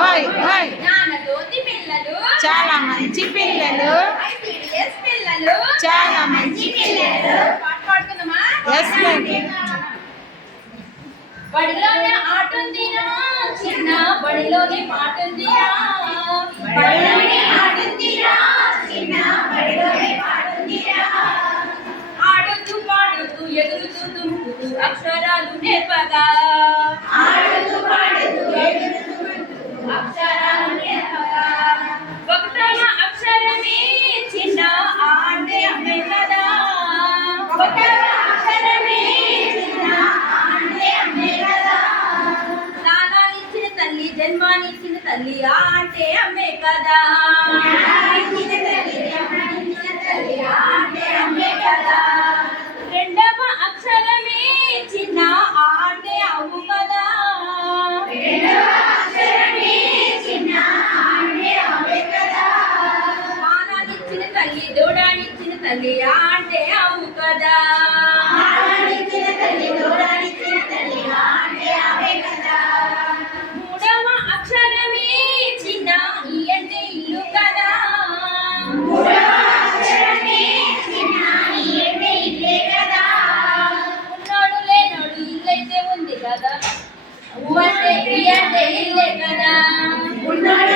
ఓయ్ ఓయ్ జ్ఞానజ్యోతి పిల్లలు చాలా మంచి పిల్లలు, ఐసిడిఎస్ పిల్లలు చాలా మంచి పిల్లలు. పాట పాడుకుందామా? Yes madam. బడిలోనే ఆట ఉందిరా చిన్న, బడిలోనే పాట ఉందిరా, బడిలోనే ఆట ఉందిరా చిన్న, బడిలోనే పాట ఉందిరా. ఆడుతూ పాడుతూ ఎదురుతూ దుంకుతూ అక్షరాలు నేర్పగా, ఆడుతూ పాడుతూ ఎదురుతూ దుంకుతూ అక్షరాలు నేర్పగా. ఒకటవ అక్షరమే చిన్న ఆ అంటే అమ్మే కదా, ఒకటవ అక్షరమే చిన్న ఆ అంటే అమ్మే కదా. జ్ఞానాన్నిచ్చిన తల్లి జన్మానిచ్చిన తల్లి ఆ అంటే అమ్మే కదా, జ్ఞానాన్నిచ్చిన తల్లి జన్మానిచ్చిన తల్లి ఆ అంటే అమ్మే కదా. రెండవ అక్షరమే చిన్న ఆ అంటే అవ్వు కదా, రెండవ అక్షరమే చిన్న ఆ అంటే అవ్వే కదా. పానాన్నిచ్చిన తల్లి దూడానిచ్చిన తల్లి ఆ అంటే అవ్వు కదా, పానాన్నిచ్చిన తల్లి దూడానిచ్చిన తల్లి ఆ అంటే అవ్వే కదా. మూడవ అక్షరమే చిన్న ఈ అంటే ఇల్లు కదా, మూడవ అక్షరమే చిన్న ఈ అంటే ఇల్లే కదా. ఉన్నోడు లేనోడు ఇల్లైతే ఉంది కదా, ఊ అంటే ఈ అంటే ఇల్లే కదా, ఉన్నోడు